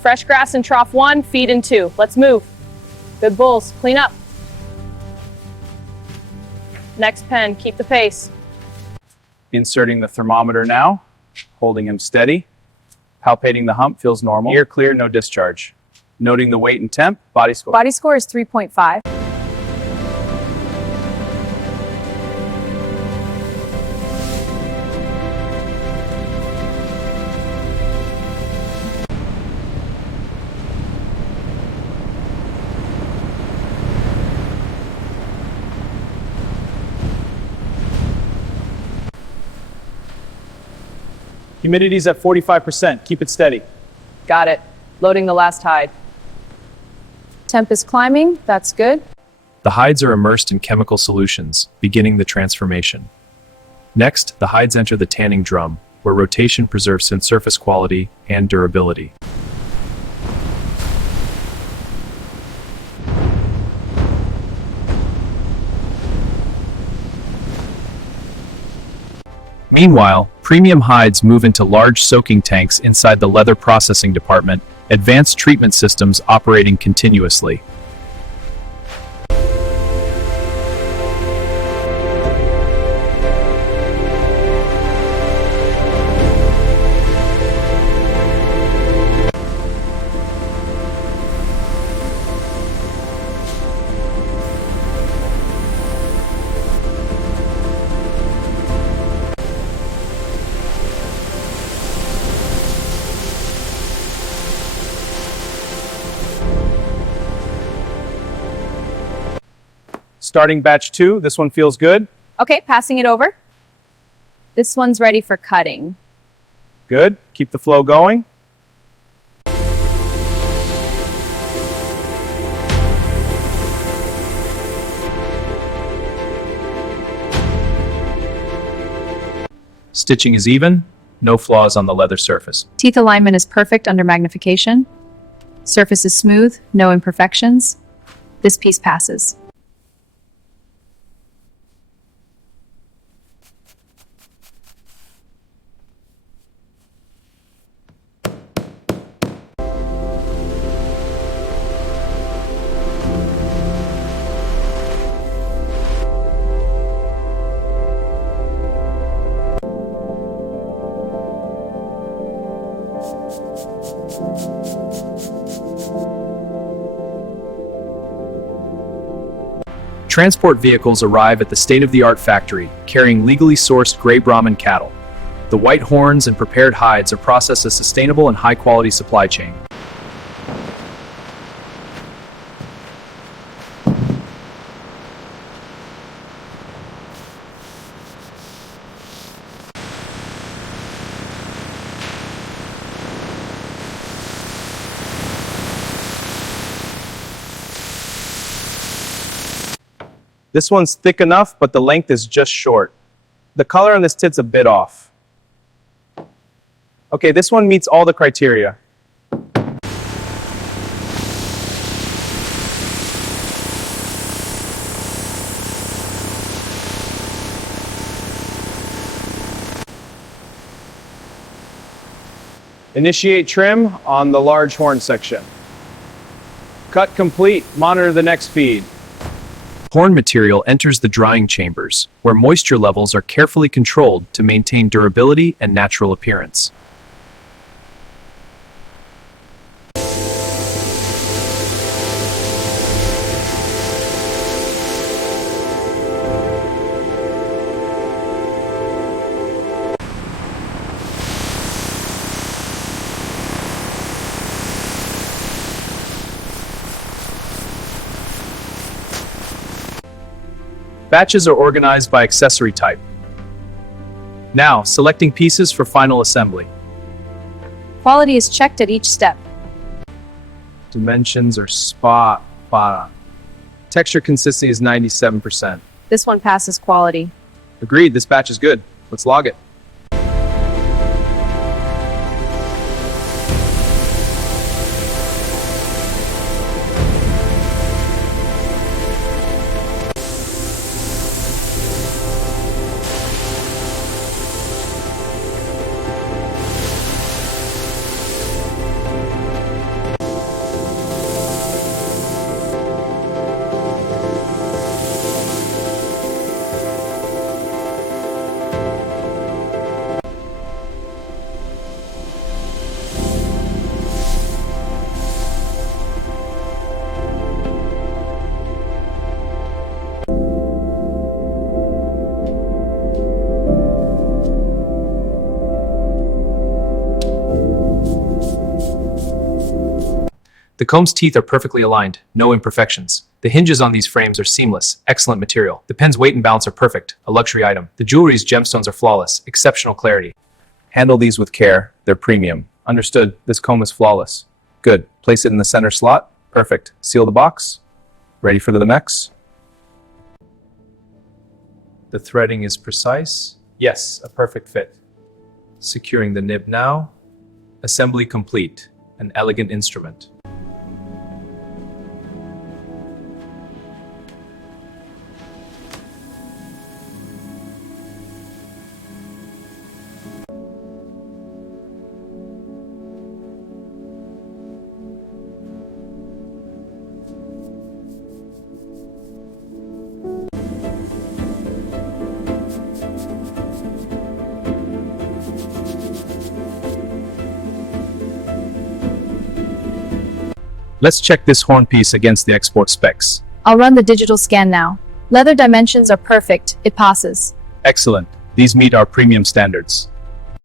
Fresh grass in trough 1, feed in 2. Let's move. Good bulls, clean up. Next pen, keep the pace. Inserting the thermometer now, holding him steady. Palpating the hump feels normal. Ear clear, no discharge. Noting the weight and temp, body score. Body score is 3.5. Humidity's at 45%. Keep it steady. Got it. Loading the last hide. Temp is climbing. That's good. The hides are immersed in chemical solutions, beginning the transformation. Next, the hides enter the tanning drum, where rotation preserves surface quality and durability. Meanwhile, premium hides move into large soaking tanks inside the leather processing department, advanced treatment systems operating continuously. Starting batch 2, this one feels good. Okay, passing it over. This one's ready for cutting. Good, keep the flow going. Stitching is even, no flaws on the leather surface. Teeth alignment is perfect under magnification. Surface is smooth, no imperfections. This piece passes. Transport vehicles arrive at the state-of-the-art factory, carrying legally sourced gray Brahman cattle. The white horns and prepared hides are processed as sustainable and high-quality supply chain. This one's thick enough, but the length is just short. The color on this tit's a bit off. Okay, this one meets all the criteria. Initiate trim on the large horn section. Cut complete. Monitor the next feed. Horn material enters the drying chambers, where moisture levels are carefully controlled to maintain durability and natural appearance. Batches are organized by accessory type. Now, selecting pieces for final assembly. Quality is checked at each step. Dimensions are spot on. Texture consistency is 97%. This one passes quality. Agreed, this batch is good. Let's log it. comb's teeth are perfectly aligned, no imperfections. The hinges on these frames are seamless, excellent material. The pen's weight and balance are perfect, a luxury item. The jewelry's gemstones are flawless, exceptional clarity. Handle these with care. They're premium. Understood. This comb is flawless. Good. Place it in the center slot. Perfect. Seal the box. Ready for the Mex? The threading is precise. Yes, a perfect fit. Securing the nib now. Assembly complete. An elegant instrument. Let's check this horn piece against the export specs. I'll run the digital scan now. Leather dimensions are perfect. It passes. Excellent. These meet our premium standards.